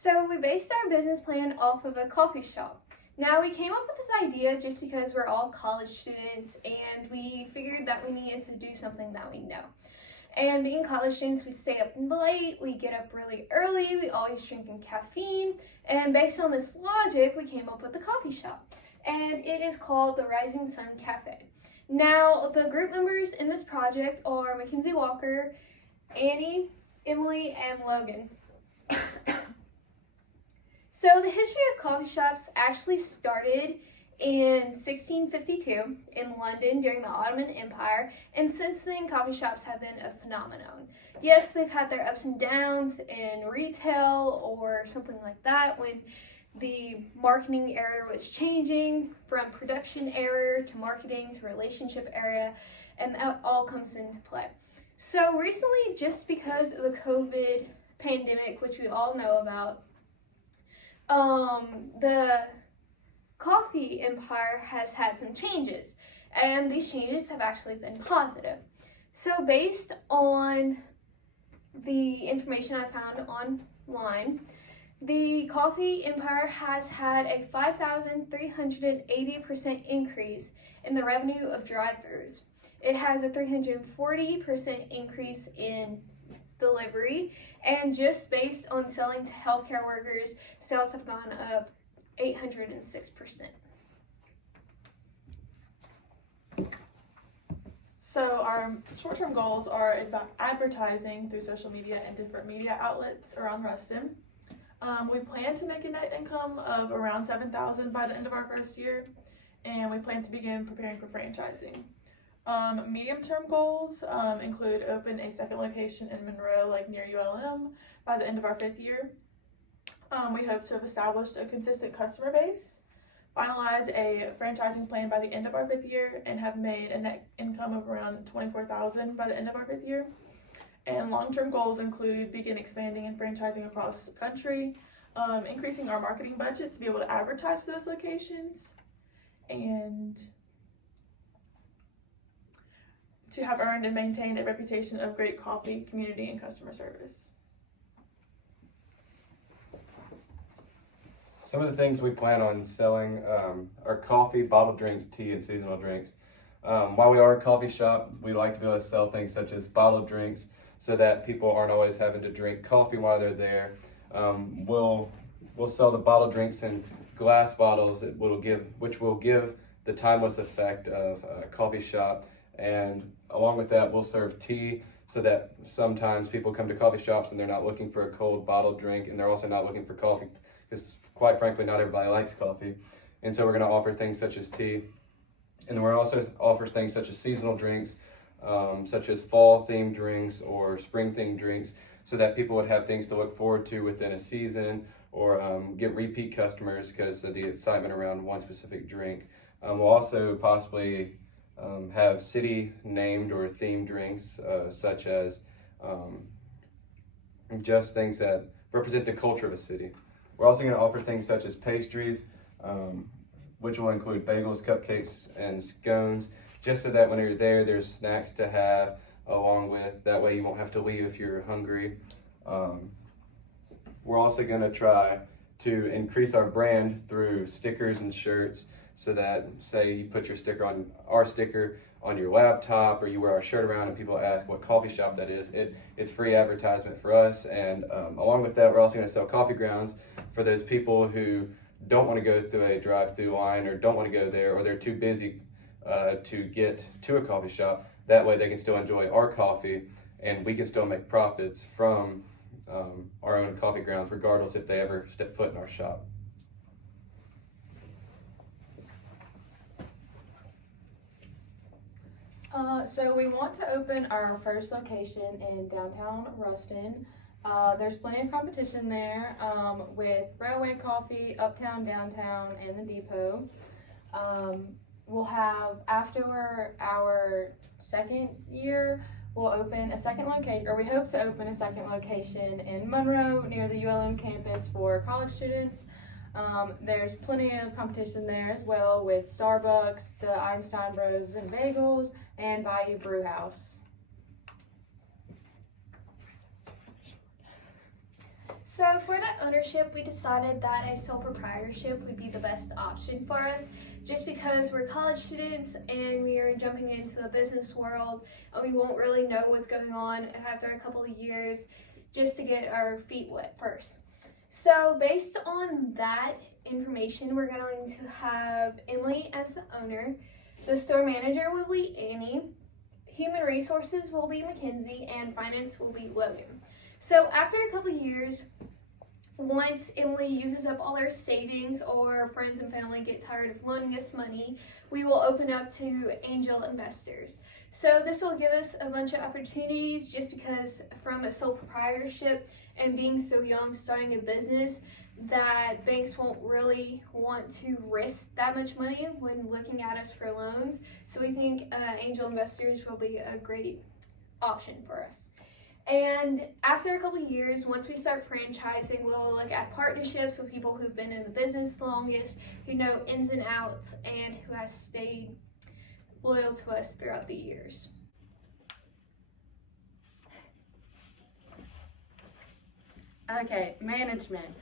So we based our business plan off of a coffee shop. Now we came up with this idea just because we're all college students and we figured that we needed to do something that we know. And being college students, we stay up late, we get up really early, we always drinking caffeine, and based on this logic, we came up with the coffee shop. And it is called the Rising Sun Cafe. Now, the group members in this project are Mackenzie Walker, Annie, Emily, and Logan. So the history of coffee shops actually started in 1652 in London during the Ottoman Empire, and since then coffee shops have been a phenomenon. Yes, they've had their ups and downs in retail or something like that when the marketing era was changing from production era to marketing to relationship era, and that all comes into play. So recently, just because of the COVID pandemic, which we all know about, the coffee empire has had some changes, and these changes have actually been positive. So based on the information I found online, the coffee empire has had a 5,380% increase in the revenue of drive-thrus. It has a 340% increase in delivery, and just based on selling to healthcare workers, sales have gone up 806%. So our short-term goals are about advertising through social media and different media outlets around Ruston. We plan to make a net income of around $7,000 by the end of our first year, and we plan to begin preparing for franchising. Medium-term goals include open a second location in Monroe, like near ULM, by the end of our 5th year. We hope to have established a consistent customer base, finalize a franchising plan by the end of our 5th year, and have made a net income of around $24,000 by the end of our 5th year. And long-term goals include begin expanding and franchising across the country, increasing our marketing budget to be able to advertise for those locations, and to have earned and maintained a reputation of great coffee, community, and customer service. Some of the things we plan on selling are coffee, bottled drinks, tea, and seasonal drinks. While we are a coffee shop, we like to be able to sell things such as bottled drinks so that people aren't always having to drink coffee while they're there. We'll sell the bottled drinks in glass bottles, which will give the timeless effect of a coffee shop. And along with that, we'll serve tea so that sometimes people come to coffee shops and they're not looking for a cold bottled drink, and they're also not looking for coffee because quite frankly, not everybody likes coffee. And so we're going to offer things such as tea. And we're also offer things such as seasonal drinks, such as fall themed drinks or spring themed drinks, so that people would have things to look forward to within a season, or get repeat customers because of the excitement around one specific drink. We'll also possibly have city named or themed drinks, such as just things that represent the culture of a city. We're also going to offer things such as pastries, which will include bagels, cupcakes, and scones, just so that when you're there, there's snacks to have along with. That way you won't have to leave if you're hungry. We're also going to try to increase our brand through stickers and shirts, so that, say you put our sticker on your laptop, or you wear our shirt around and people ask what coffee shop that is, it's free advertisement for us. And along with that, we're also going to sell coffee grounds for those people who don't want to go through a drive-through line, or don't want to go there, or they're too busy to get to a coffee shop. That way they can still enjoy our coffee, and we can still make profits from our own coffee grounds, regardless if they ever step foot in our shop. So we want to open our first location in downtown Ruston. There's plenty of competition there with Railway Coffee, Uptown, Downtown, and the Depot. We'll have, after our 2nd year, we'll open a second location, or we hope to open a second location in Monroe near the ULM campus for college students. There's plenty of competition there as well with Starbucks, the Einstein Bros and Bagels, and Bayou Brew House. So for the ownership, we decided that a sole proprietorship would be the best option for us, just because we're college students and we are jumping into the business world and we won't really know what's going on after a couple of years, just to get our feet wet first. So based on that information, we're going to have Emily as the owner, the store manager will be Annie, human resources will be Mackenzie, and finance will be Logan. So after a couple of years, once Emily uses up all her savings or friends and family get tired of loaning us money, we will open up to angel investors. So this will give us a bunch of opportunities, just because from a sole proprietorship and being so young, starting a business, that banks won't really want to risk that much money when looking at us for loans. So we think angel investors will be a great option for us. And after a couple of years, once we start franchising, we'll look at partnerships with people who've been in the business the longest, who know ins and outs, and who has stayed loyal to us throughout the years. Okay, management.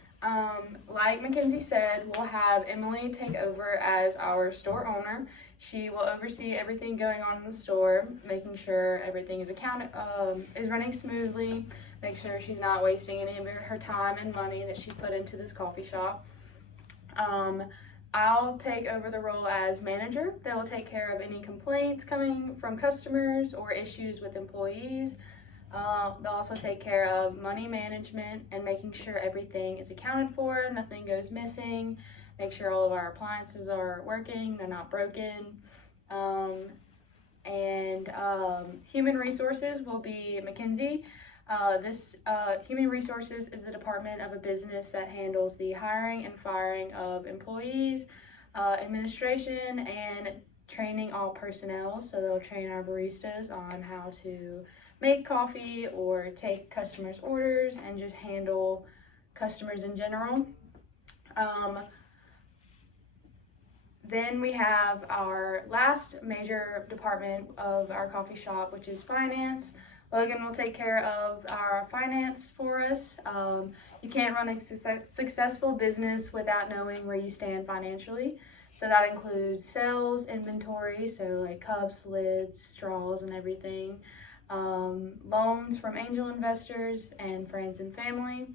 Like Mackenzie said, we'll have Emily take over as our store owner. She will oversee everything going on in the store, making sure everything is is running smoothly, make sure she's not wasting any of her time and money that she's put into this coffee shop. I'll take over the role as manager. That will take care of any complaints coming from customers or issues with employees. They'll also take care of money management and making sure everything is accounted for, nothing goes missing, make sure all of our appliances are working, they're not broken. Human resources will be Mackenzie. Human resources is the department of a business that handles the hiring and firing of employees, administration, and training all personnel. So they'll train our baristas on how to make coffee or take customers' orders and just handle customers in general. Then we have our last major department of our coffee shop, which is finance. Logan will take care of our finance for us. You can't run a successful business without knowing where you stand financially. So that includes sales, inventory, so like cups, lids, straws, and everything. Loans from angel investors and friends and family.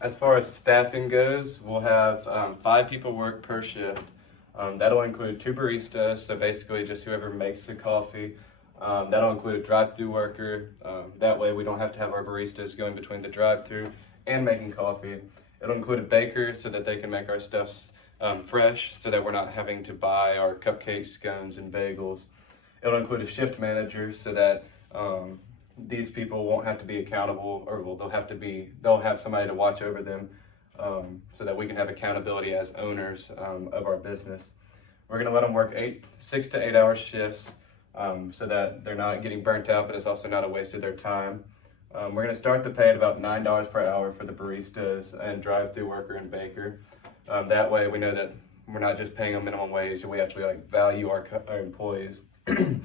As far as staffing goes, we'll have 5 people work per shift. That'll include 2 baristas, so basically just whoever makes the coffee. That'll include a drive-through worker. That way we don't have to have our baristas going between the drive-through and making coffee. It'll include a baker so that they can make our stuffs fresh, so that we're not having to buy our cupcakes, scones, and bagels. It'll include a shift manager so that these people won't have to be accountable, or they'll have somebody to watch over them, so that we can have accountability as owners of our business. We're gonna let them work 6 to 8 hour shifts, so that they're not getting burnt out, but it's also not a waste of their time. We're gonna start the pay at about $9 per hour for the baristas and drive-through worker and baker. That way we know that we're not just paying them minimum wage, and we actually value our employees. And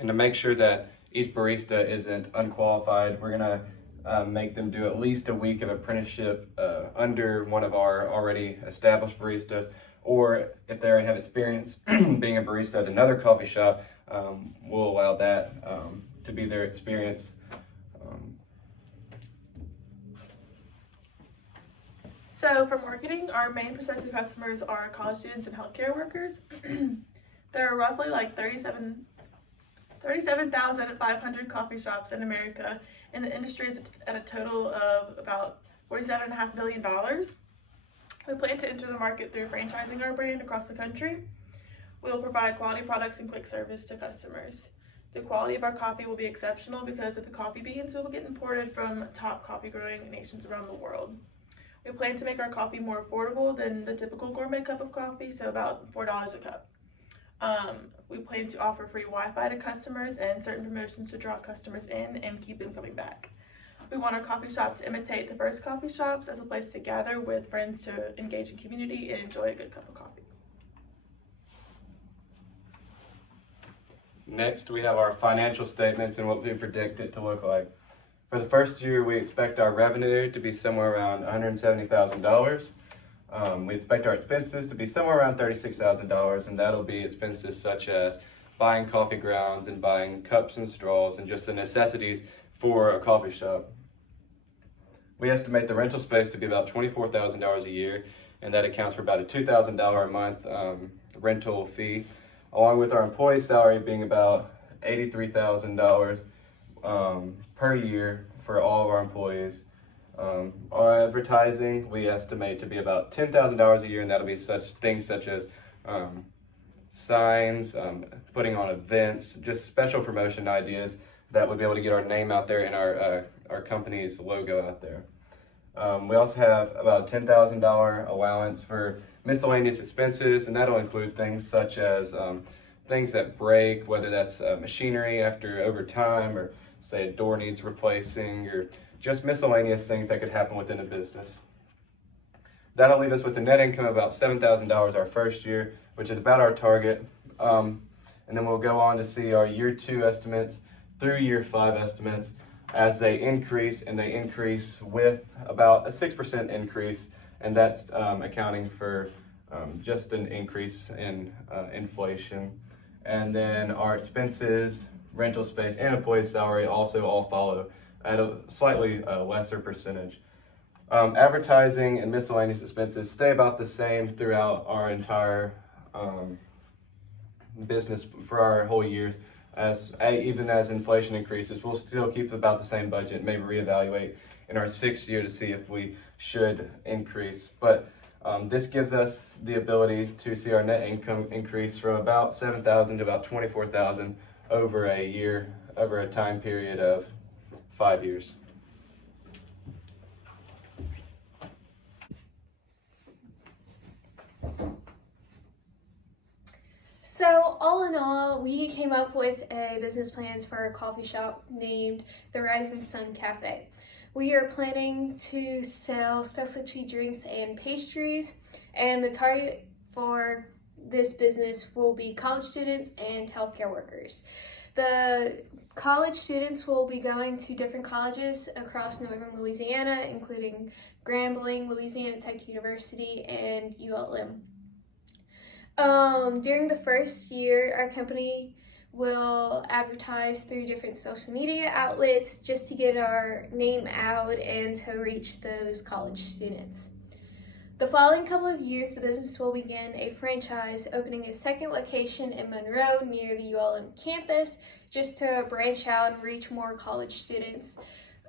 to make sure that each barista isn't unqualified, we're gonna make them do at least a week of apprenticeship under one of our already established baristas, or if they have experience being a barista at another coffee shop, we'll allow that to be their experience. So for marketing, our main prospective customers are college students and healthcare workers. There are roughly 37,500 coffee shops in America, and the industry is at a total of about $47.5 billion. We plan to enter the market through franchising our brand across the country. We will provide quality products and quick service to customers. The quality of our coffee will be exceptional because of the coffee beans we will get imported from top coffee growing nations around the world. We plan to make our coffee more affordable than the typical gourmet cup of coffee, so about $4 a cup. We plan to offer free Wi-Fi to customers and certain promotions to draw customers in and keep them coming back. We want our coffee shop to imitate the first coffee shops as a place to gather with friends to engage in community and enjoy a good cup of coffee. Next, we have our financial statements and what we predict it to look like. For the first year, we expect our revenue to be somewhere around $170,000. We expect our expenses to be somewhere around $36,000, and that'll be expenses such as buying coffee grounds and buying cups and straws and just the necessities for a coffee shop. We estimate the rental space to be about $24,000 a year, and that accounts for about a $2,000 a month rental fee, along with our employee salary being about $83,000 per year for all of our employees. Our advertising we estimate to be about $10,000 a year, and that'll be things such as signs, putting on events, just special promotion ideas that would be able to get our name out there and our company's logo out there. We also have about a $10,000 allowance for miscellaneous expenses, and that'll include things such as things that break, whether that's machinery after overtime, or say a door needs replacing, or just miscellaneous things that could happen within a business. That'll leave us with a net income of about $7,000 our first year, which is about our target. And then we'll go on to see our year 2 estimates through year 5 estimates as they increase, and they increase with about a 6% increase, and that's accounting for just an increase in inflation. And then our expenses, rental space, and employee salary also all follow at a slightly lesser percentage. Advertising and miscellaneous expenses stay about the same throughout our entire business for our whole years. Even as inflation increases, we'll still keep about the same budget, maybe reevaluate in our 6th year to see if we should increase. But this gives us the ability to see our net income increase from about $7,000 to about $24,000 over a time period of 5 years. So all in all, we came up with a business plans for a coffee shop named the Rising Sun Cafe. We are planning to sell specialty drinks and pastries, and the target for this business will be college students and healthcare workers. The college students will be going to different colleges across northern Louisiana, including Grambling, Louisiana Tech University, and ULM. During the first year, our company will advertise through different social media outlets just to get our name out and to reach those college students. The following couple of years, the business will begin a franchise, opening a second location in Monroe near the ULM campus, just to branch out and reach more college students.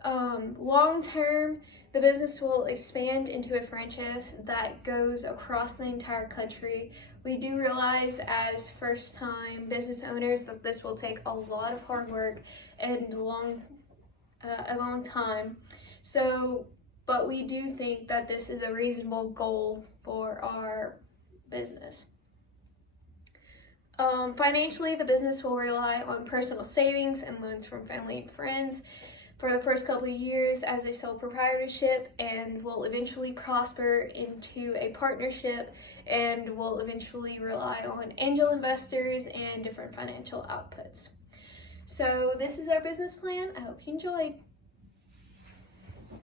Long term, the business will expand into a franchise that goes across the entire country. We do realize as first-time business owners that this will take a lot of hard work and a long time. But we do think that this is a reasonable goal for our business. Financially, the business will rely on personal savings and loans from family and friends for the first couple of years as a sole proprietorship, and will eventually prosper into a partnership, and will eventually rely on angel investors and different financial outputs. So this is our business plan. I hope you enjoyed.